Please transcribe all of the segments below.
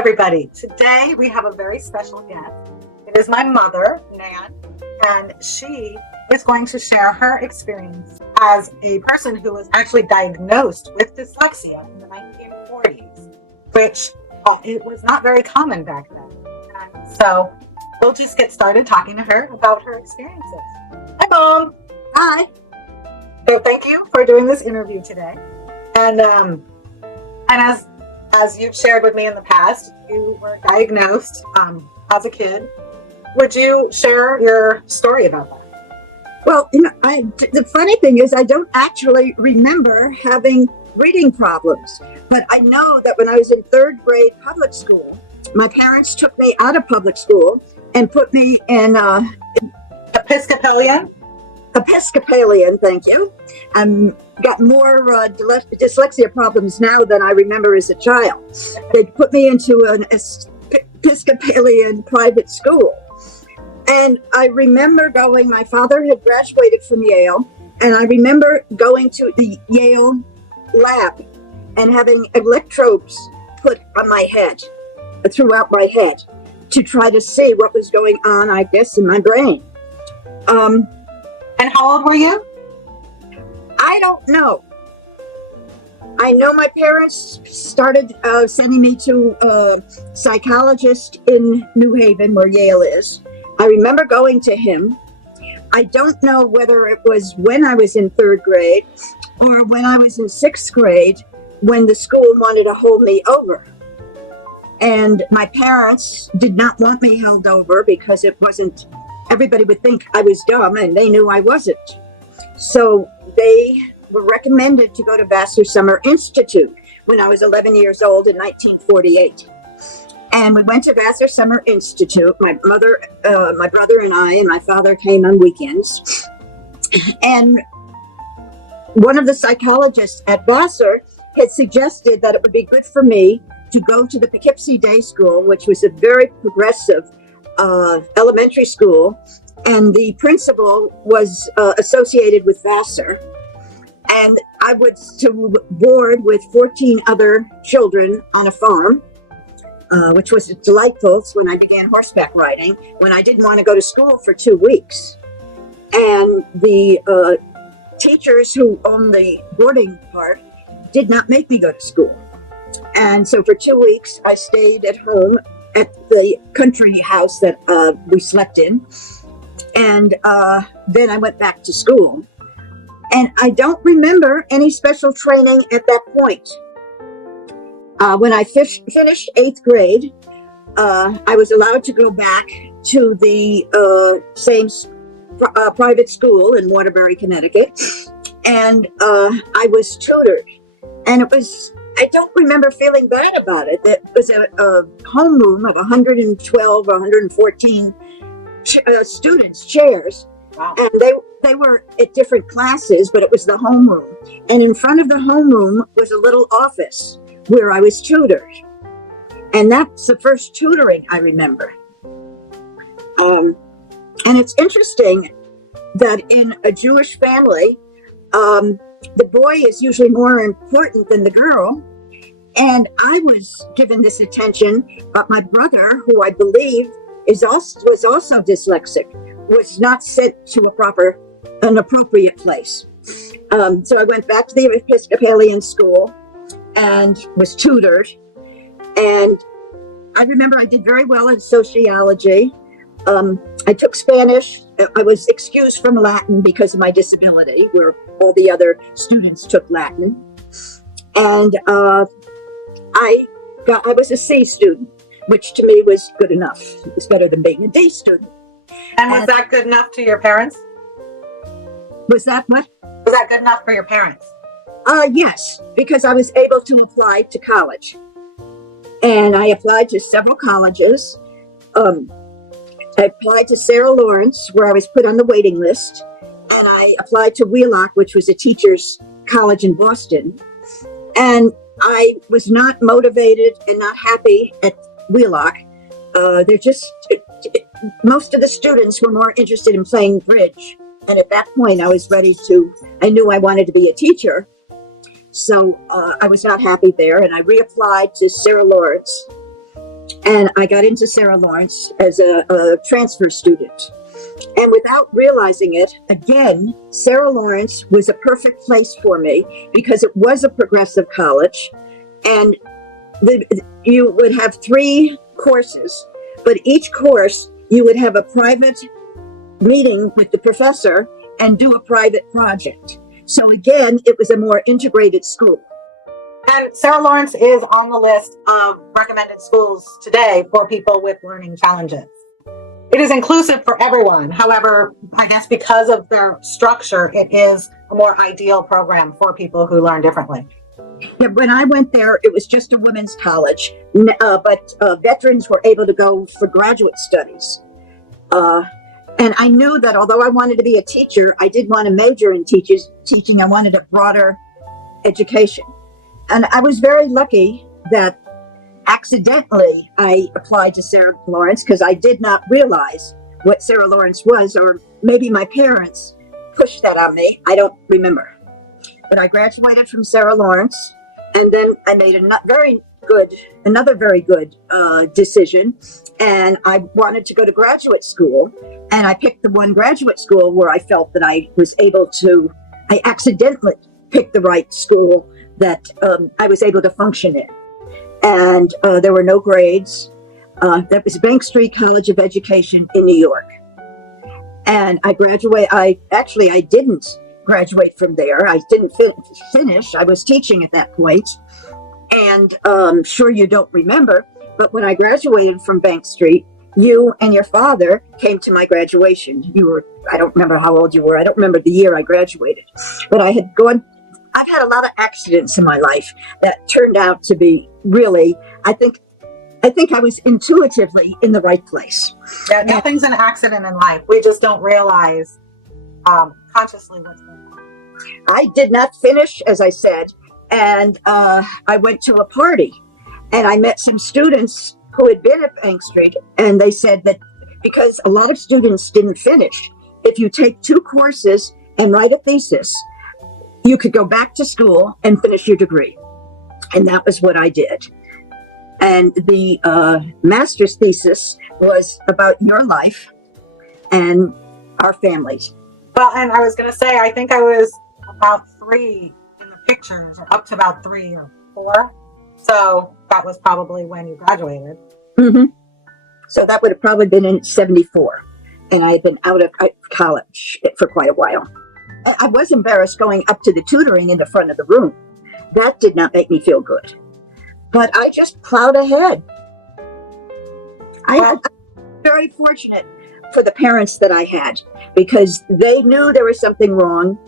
everybody. Today we have a very special guest. It is my mother, Nan, and she is going to share her experience as a person who was actually diagnosed with dyslexia in the 1940s, which it was not very common back then. And so we'll just get started talking to her about her experiences. Hi, Mom. Hi. So thank you for doing this interview today. And as you've shared with me in the past, you were diagnosed as a kid. Would you share your story about that? Well, the funny thing is I don't actually remember having reading problems, but I know that when I was in third grade public school, my parents took me out of public school and put me in Episcopalian, thank you. Got more dyslexia problems now than I remember as a child. They put me into an Episcopalian private school. And I remember my father had graduated from Yale, and I remember going to the Yale lab and having electrodes put on my head, throughout my head, to try to see what was going on, I guess, in my brain. And how old were you? I don't know. I know my parents started sending me to a psychologist in New Haven, where Yale is. I remember going to him. I don't know whether it was when I was in third grade or when I was in sixth grade, when the school wanted to hold me over. And my parents did not want me held over because everybody would think I was dumb, and they knew I wasn't. So they were recommended to go to Vassar Summer Institute when I was 11 years old in 1948. And we went to Vassar Summer Institute. My mother, my brother and I, and my father came on weekends. And one of the psychologists at Vassar had suggested that it would be good for me to go to the Poughkeepsie Day School, which was a very progressive elementary school. And the principal was associated with Vassar. And I was to board with 14 other children on a farm, which was delightful when I began horseback riding, when I didn't want to go to school for 2 weeks. And the teachers who owned the boarding part did not make me go to school. And so for 2 weeks, I stayed at home at the country house that we slept in. And then I went back to school. And I don't remember any special training at that point. When I finished 8th grade, I was allowed to go back to the same private school in Waterbury, Connecticut. And I was tutored. And I don't remember feeling bad about it. It was a homeroom of 112 or 114 students, chairs. Wow. And they were at different classes, but it was the homeroom. And in front of the homeroom was a little office where I was tutored. And that's the first tutoring I remember. And it's interesting that in a Jewish family, the boy is usually more important than the girl. And I was given this attention, but my brother, who I believe was also dyslexic, was not sent to an appropriate place. So I went back to the Episcopalian school and was tutored. And I remember I did very well in sociology. I took Spanish. I was excused from Latin because of my disability, where all the other students took Latin. And I was a C student, which to me was good enough. It was better than being a D student. And was that good enough to your parents? Was that what? Was that good enough for your parents? Yes, because I was able to apply to college. And I applied to several colleges. I applied to Sarah Lawrence, where I was put on the waiting list. And I applied to Wheelock, which was a teacher's college in Boston. And I was not motivated and not happy at Wheelock. Most of the students were more interested in playing bridge. And at that point, I knew I wanted to be a teacher. So I was not happy there. And I reapplied to Sarah Lawrence. And I got into Sarah Lawrence as a transfer student. And without realizing it, again, Sarah Lawrence was a perfect place for me because it was a progressive college. And you would have 3 courses, but each course you would have a private meeting with the professor and do a private project. So again, it was a more integrated school. And Sarah Lawrence is on the list of recommended schools today for people with learning challenges. It is inclusive for everyone. However, I guess because of their structure, it is a more ideal program for people who learn differently. Yeah, when I went there, it was just a women's college, but veterans were able to go for graduate studies. And I knew that although I wanted to be a teacher, I did want to major in teaching. I wanted a broader education. And I was very lucky that accidentally I applied to Sarah Lawrence because I did not realize what Sarah Lawrence was, or maybe my parents pushed that on me. I don't remember. But I graduated from Sarah Lawrence, and then I made another very good decision, and I wanted to go to graduate school, and I picked the one graduate school where I felt that I accidentally picked the right school that I was able to function in. And there were no grades. That was Bank Street College of Education in New York. And I graduated. I didn't graduate from there. I didn't finish. I was teaching at that point. And sure you don't remember, but when I graduated from Bank Street, you and your father came to my graduation. I don't remember how old you were. I don't remember the year I graduated. But I've had a lot of accidents in my life that turned out to be really, I think I was intuitively in the right place. Yeah, nothing's an accident in life. We just don't realize consciously what's going on. I did not finish, as I said, and I went to a party, and I met some students who had been at Bank Street, and they said that because a lot of students didn't finish, if you take 2 courses and write a thesis, you could go back to school and finish your degree. And that was what I did. And the master's thesis was about your life and our families. Well, and I was going to say, I think I was about 3 in the pictures, or up to about 3 or 4. So that was probably when you graduated. Mm-hmm. So that would have probably been in 74. And I had been out of college for quite a while. I was embarrassed going up to the tutoring in the front of the room. That did not make me feel good. But I just plowed ahead. I'm very fortunate for the parents that I had, because they knew there was something wrong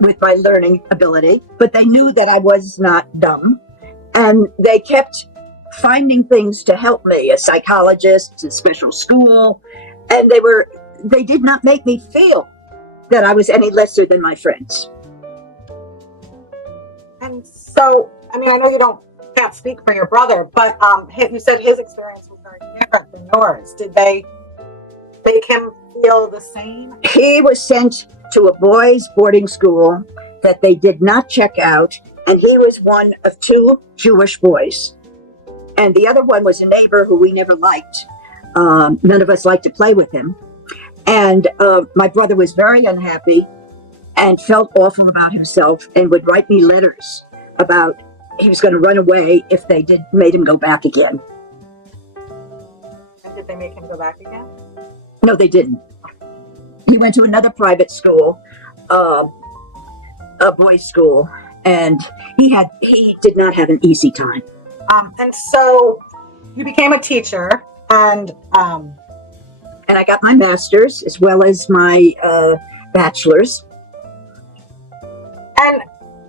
with my learning ability, but they knew that I was not dumb. And they kept finding things to help me, a psychologist, a special school. And they did not make me feel that I was any lesser than my friends. And so, I mean, I know you can't speak for your brother, but you said his experience was very different than yours. Did they make him feel the same? He was sent to a boys' boarding school that they did not check out, and he was one of 2 Jewish boys. And the other one was a neighbor who we never liked. None of us liked to play with him. And my brother was very unhappy and felt awful about himself, and would write me letters about he was going to run away if they made him go back again. And did they make him go back again? No, they didn't. He went to another private school, a boys' school, and he did not have an easy time. And so you became a teacher, and I got my master's as well as my bachelor's. And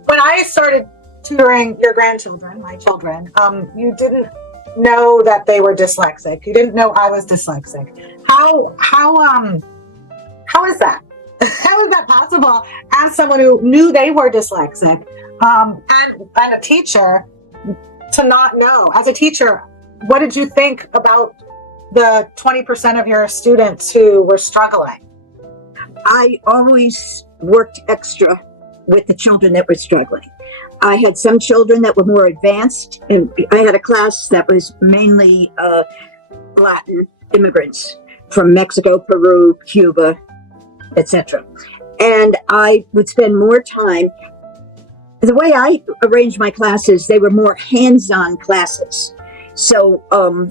when I started tutoring your grandchildren, my children, you didn't know that they were dyslexic. You didn't know I was dyslexic. How is that? How is that possible as someone who knew they were dyslexic, and a teacher, to not know? As a teacher, what did you think about the 20% of your students who were struggling? I always worked extra with the children that were struggling. I had some children that were more advanced, and I had a class that was mainly Latin immigrants from Mexico, Peru, Cuba, etc. And I would spend more time. The way I arranged my classes, they were more hands-on classes. So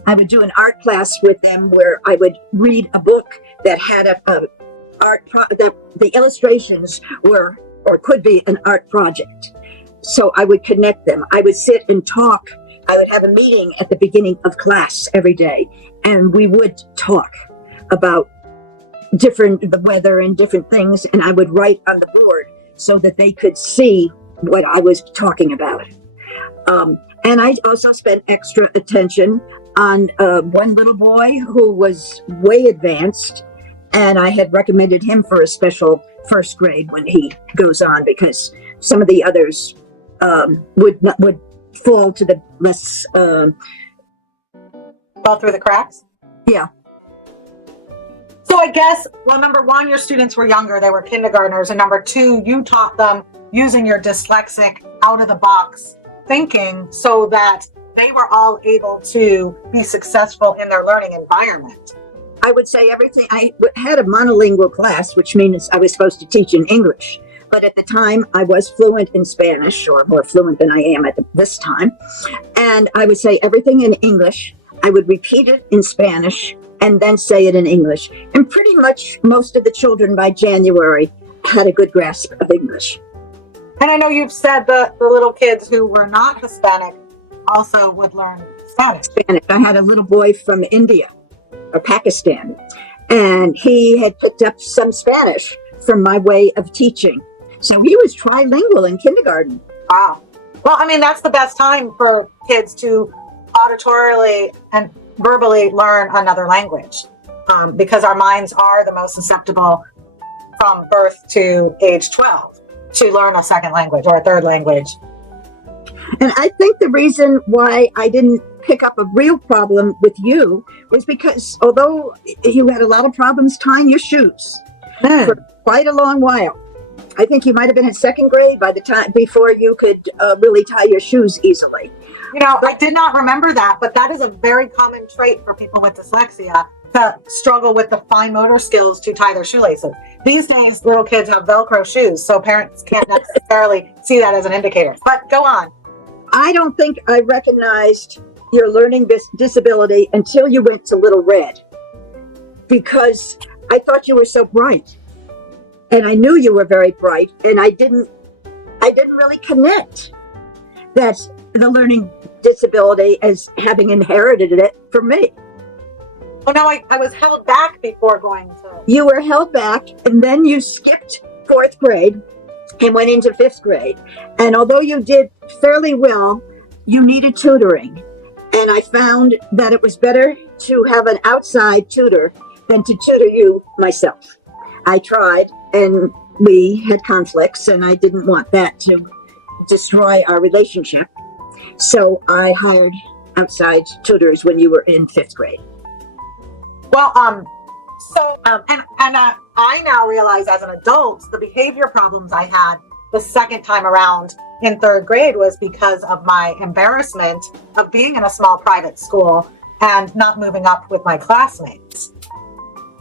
I would do an art class with them where I would read a book that had the illustrations were or could be an art project. So I would connect them. I would sit and talk. I would have a meeting at the beginning of class every day, and we would talk about the weather and different things, and I would write on the board so that they could see what I was talking about. And I also spent extra attention on one little boy who was way advanced, and I had recommended him for a special first grade when he goes on, because some of the others would fall to the less Fall through the cracks? Yeah. So I guess, well, number one, your students were younger, they were kindergartners, and number two, you taught them using your dyslexic out of the box thinking so that they were all able to be successful in their learning environment. I would say everything. I had a monolingual class, which means I was supposed to teach in English. But at the time, I was fluent in Spanish, or more fluent than I am at this time. And I would say everything in English. I would repeat it in Spanish and then say it in English. And pretty much most of the children by January had a good grasp of English. And I know you've said that the little kids who were not Hispanic also would learn Spanish. I had a little boy from India or Pakistan, and he had picked up some Spanish from my way of teaching. So he was trilingual in kindergarten. Wow. Well, I mean, that's the best time for kids to auditorily and verbally learn another language, because our minds are the most susceptible from birth to age 12 to learn a second language or a third language. And I think the reason why I didn't pick up a real problem with you was because although you had a lot of problems tying your shoes for quite a long while, I think you might have been in second grade by the time before you could really tie your shoes easily. You know, I did not remember that, but that is a very common trait for people with dyslexia, to struggle with the fine motor skills to tie their shoelaces. These days, little kids have Velcro shoes, so parents can't necessarily see that as an indicator. But go on. I don't think I recognized your learning disability until you went to Little Red, because I thought you were so bright, and I knew you were very bright, and I didn't really connect that the learning disability as having inherited it for me. Oh, no, I was held back before going to... You were held back, and then you skipped fourth grade and went into fifth grade. And although you did fairly well, you needed tutoring. And I found that it was better to have an outside tutor than to tutor you myself. I tried, and we had conflicts, and I didn't want that to destroy our relationship. So I hired outside tutors when you were in fifth grade. Well, I now realize as an adult, the behavior problems I had the second time around in third grade was because of my embarrassment of being in a small private school and not moving up with my classmates.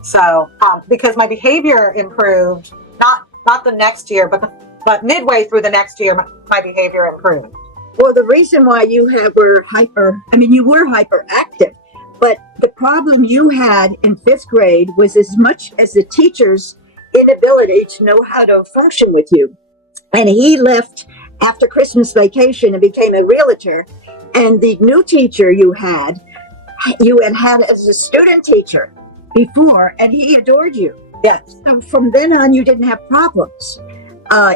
So, because my behavior improved, not the next year, but midway through the next year, my behavior improved. Well, the reason why you were hyperactive, but the problem you had in fifth grade was as much as the teacher's inability to know how to function with you. And he left after Christmas vacation and became a realtor. And the new teacher you had as a student teacher before, and he adored you. Yes. So from then on, you didn't have problems.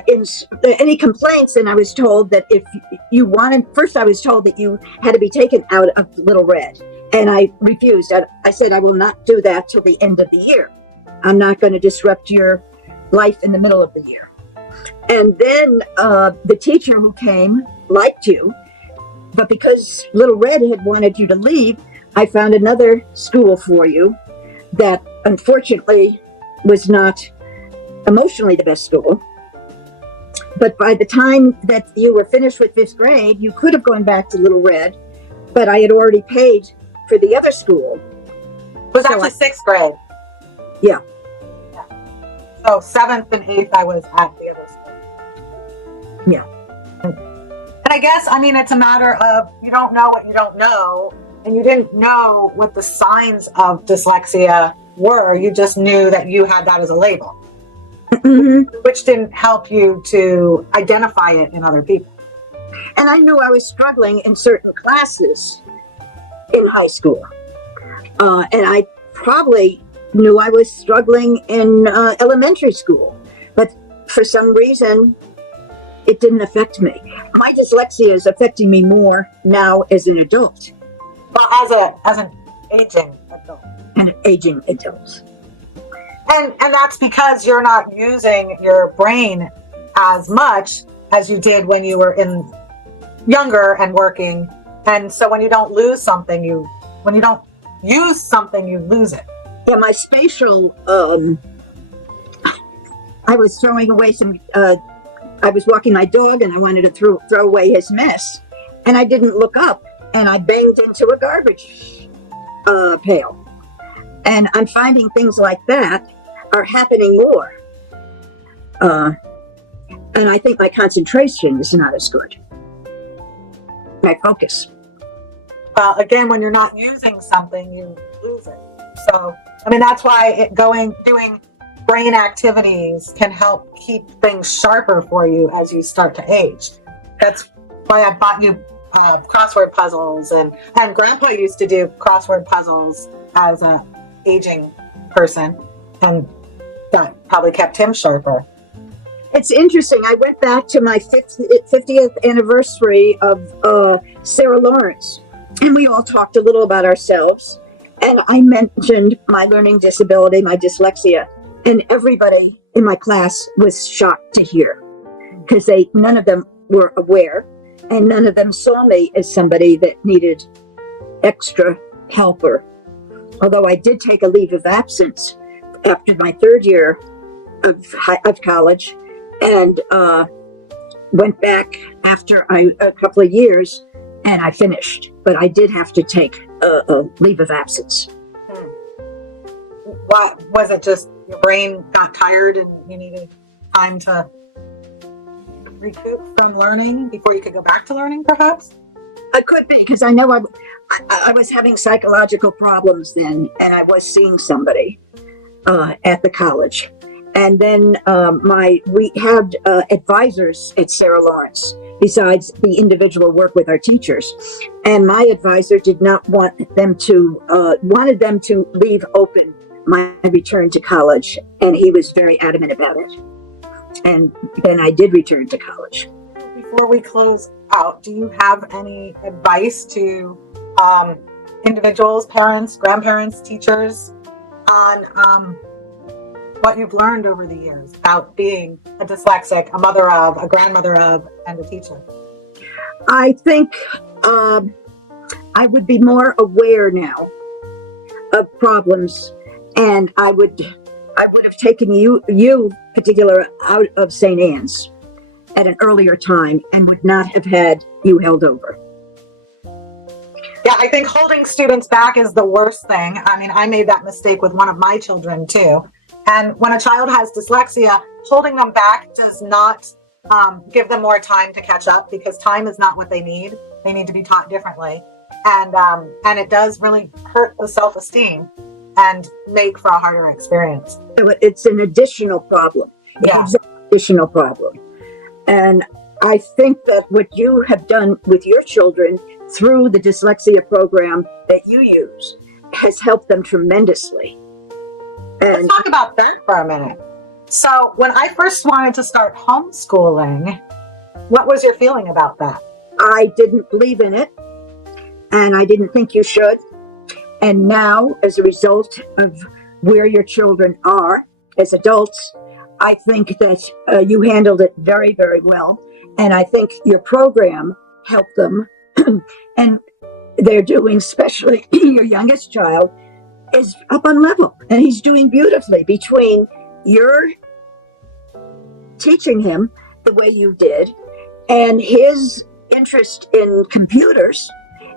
In any complaints, and I was told that if you wanted, first I was told that you had to be taken out of Little Red, and I refused. I said, I will not do that till the end of the year. I'm not going to disrupt your life in the middle of the year. And then the teacher who came liked you, but because Little Red had wanted you to leave, I found another school for you that unfortunately was not emotionally the best school. But by the time that you were finished with 5th grade, you could have gone back to Little Red, but I had already paid for the other school. It was So actually 6th grade. Yeah. So 7th and 8th, I was at the other school. Yeah. And I guess, I mean, it's a matter of you don't know what you don't know, and you didn't know what the signs of dyslexia were. You just knew that you had that as a label, which didn't help you to identify it in other people. And I knew I was struggling in certain classes in high school. And I probably knew I was struggling in elementary school. But for some reason, it didn't affect me. My dyslexia is affecting me more now as an adult. Well, as an aging adult. An aging adult. And that's because you're not using your brain as much as you did when you were younger and working. And so when you don't lose something, when you don't use something, you lose it. Yeah, my spatial, I was throwing away I was walking my dog and I wanted to throw away his mess. And I didn't look up and I banged into a garbage pail. And I'm finding things like that are happening more. And I think my concentration is not as good. My focus. Well, again, when you're not using something, you lose it. So, I mean, that's why doing brain activities can help keep things sharper for you as you start to age. That's why I bought you crossword puzzles, and Grandpa used to do crossword puzzles as a aging person, and that probably kept him sharper. It's interesting. I went back to my 50th anniversary of Sarah Lawrence, and we all talked a little about ourselves. And I mentioned my learning disability, my dyslexia, and everybody in my class was shocked to hear, because none of them were aware, and none of them saw me as somebody that needed extra help. Although I did take a leave of absence after my 3rd year of college, and went back after a couple of years, and I finished. But I did have to take a leave of absence. What was it? Just your brain got tired and you needed time to recoup from learning before you could go back to learning, perhaps? It could be, because I know I was having psychological problems then, and I was seeing somebody at the college. And then we had advisors at Sarah Lawrence, besides the individual work with our teachers. And my advisor did not want them to, wanted them to leave open my return to college. And he was very adamant about it. And then I did return to college. Before we close out, do you have any advice to individuals, parents, grandparents, teachers on what you've learned over the years about being a dyslexic, a mother of, a grandmother of, and a teacher? I think I would be more aware now of problems, and I would have taken you particular out of St. Anne's at an earlier time and would not have had you held over. Yeah, I think holding students back is the worst thing. I mean, I made that mistake with one of my children too. And when a child has dyslexia, holding them back does not give them more time to catch up, because time is not what they need. They need to be taught differently. And it does really hurt the self-esteem and make for a harder experience. So it's an additional problem. Yeah. It's an additional problem. And I think that what you have done with your children through the dyslexia program that you use has helped them tremendously. Let's talk about that for a minute. So when I first wanted to start homeschooling, what was your feeling about that? I didn't believe in it, and I didn't think you should. And now, as a result of where your children are as adults, I think that you handled it very, very well. And I think your program helped them. And they're doing, especially your youngest child, is up on level. And he's doing beautifully between your teaching him the way you did, and his interest in computers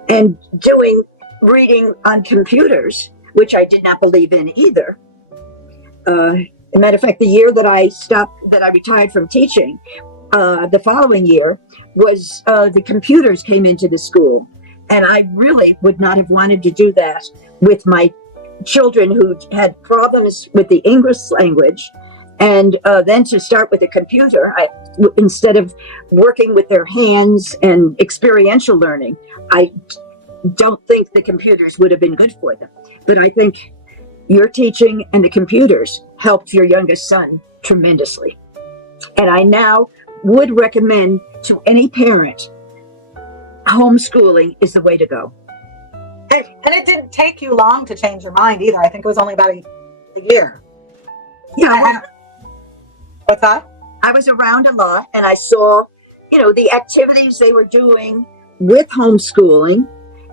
and doing reading on computers, which I did not believe in either. As a matter of fact, the year that I retired from teaching, the following year was the computers came into the school, and I really would not have wanted to do that with my children who had problems with the English language, and then to start with a computer. Instead of working with their hands and experiential learning, I don't think the computers would have been good for them. But I think your teaching and the computers helped your youngest son tremendously. And I now would recommend to any parent, homeschooling is the way to go. And it didn't take you long to change your mind either. I think it was only about a year. Yeah. What's that? I was around a lot, and I saw, the activities they were doing with homeschooling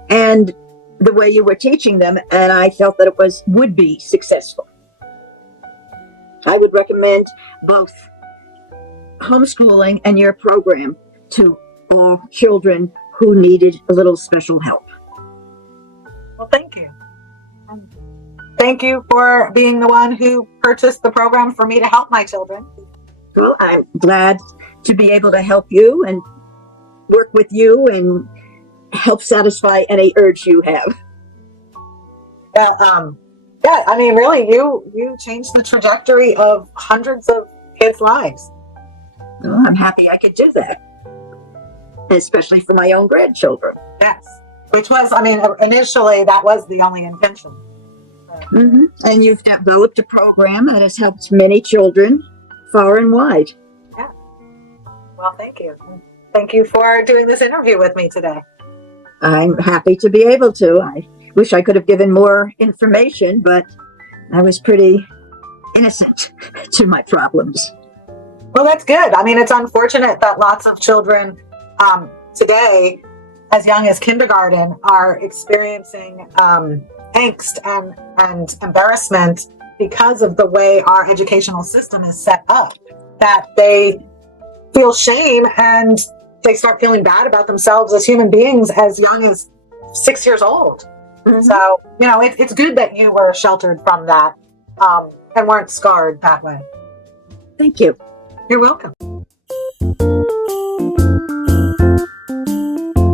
and the way you were teaching them, and I felt that it would be successful. I would recommend both homeschooling and your program to all children who needed a little special help. Well, thank you. Thank you for being the one who purchased the program for me to help my children. Well, I'm glad to be able to help you and work with you and help satisfy any urge you have. Well, yeah, I mean, really, you changed the trajectory of hundreds of kids' lives. Well, I'm happy I could do that, especially for my own grandchildren. Yes, which was, I mean, initially that was the only intention. Mm-hmm. And you've developed a program that has helped many children far and wide. Yeah. Well, thank you. Thank you for doing this interview with me today. I'm happy to be able to. I wish I could have given more information, but I was pretty innocent to my problems. Well, that's good. I mean, it's unfortunate that lots of children today, as young as kindergarten, are experiencing angst and embarrassment because of the way our educational system is set up, that they feel shame and they start feeling bad about themselves as human beings as young as 6 years old. Mm-hmm. So, it's good that you were sheltered from that and weren't scarred that way. Thank you. You're welcome.